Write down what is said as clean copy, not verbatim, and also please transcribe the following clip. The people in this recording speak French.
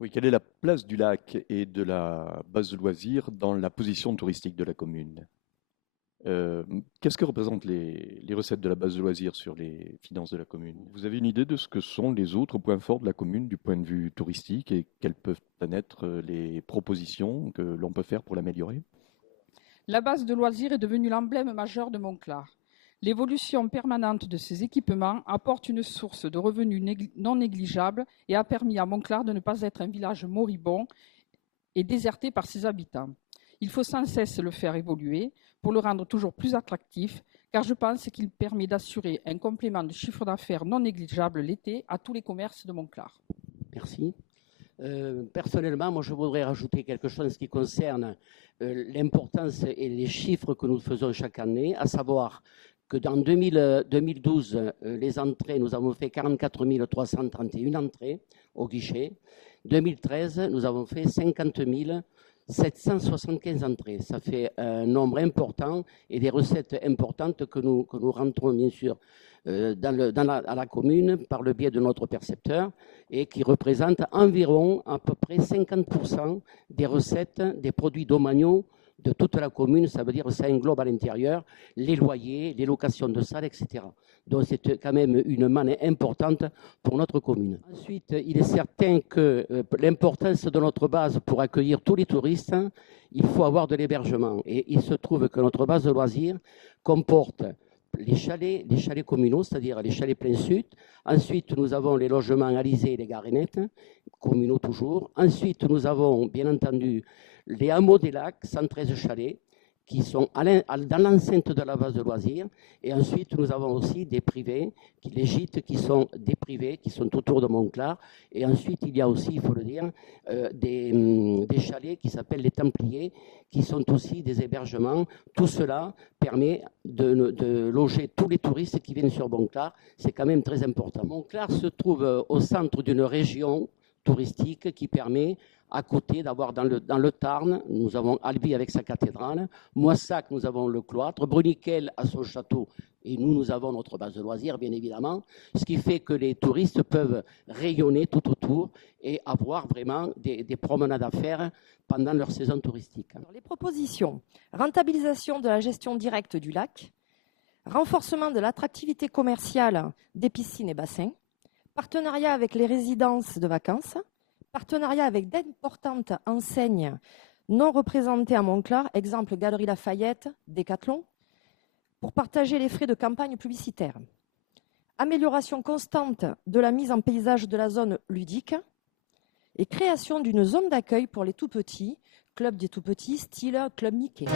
Oui, quelle est la place du lac et de la base de loisirs dans la position touristique de la commune? Qu'est-ce que représentent les recettes de la base de loisirs sur les finances de la commune? Vous avez une idée de ce que sont les autres points forts de la commune du point de vue touristique et quelles peuvent en être les propositions que l'on peut faire pour l'améliorer? La base de loisirs est devenue l'emblème majeur de Montclar. L'évolution permanente de ces équipements apporte une source de revenus non négligeable et a permis à Montclar de ne pas être un village moribond et déserté par ses habitants. Il faut sans cesse le faire évoluer pour le rendre toujours plus attractif, car je pense qu'il permet d'assurer un complément de chiffre d'affaires non négligeable l'été à tous les commerces de Montclar. Merci. Personnellement, moi, je voudrais rajouter quelque chose qui concerne l'importance et les chiffres que nous faisons chaque année, à savoir que dans 2012, les entrées, nous avons fait 44 331 entrées au guichet. 2013, nous avons fait 50 775 entrées. Ça fait un nombre important et des recettes importantes que nous rentrons bien sûr à la commune par le biais de notre percepteur et qui représente environ à peu près 50% des recettes des produits domaniaux de toute la commune. Ça veut dire que ça englobe à l'intérieur les loyers, les locations de salles, etc. Donc c'est quand même une manne importante pour notre commune. Ensuite, il est certain que l'importance de notre base pour accueillir tous les touristes, il faut avoir de l'hébergement. Et il se trouve que notre base de loisirs comporte les chalets communaux, c'est-à-dire les chalets plein sud. Ensuite, nous avons les logements alizés et les garenettes, communaux toujours. Ensuite, nous avons bien entendu les hameaux des lacs, 113 chalets, qui sont dans l'enceinte de la base de loisirs. Et ensuite, nous avons aussi des privés, les gîtes qui sont des privés, qui sont autour de Montclar. Et ensuite, il y a aussi, il faut le dire, des chalets qui s'appellent les Templiers, qui sont aussi des hébergements. Tout cela permet de loger tous les touristes qui viennent sur Montclar. C'est quand même très important. Montclar se trouve au centre d'une région touristique qui permet à côté d'avoir dans le Tarn, nous avons Albi avec sa cathédrale, Moissac, nous avons le cloître, Bruniquel a son château et nous avons notre base de loisirs, bien évidemment, ce qui fait que les touristes peuvent rayonner tout autour et avoir vraiment des promenades à faire pendant leur saison touristique. Alors, les propositions: rentabilisation de la gestion directe du lac, renforcement de l'attractivité commerciale des piscines et bassins, partenariat avec les résidences de vacances, partenariat avec d'importantes enseignes non représentées à Montclar, exemple Galerie Lafayette, Décathlon, pour partager les frais de campagne publicitaire. Amélioration constante de la mise en paysage de la zone ludique et création d'une zone d'accueil pour les tout-petits, club des tout-petits, style Club Mickey.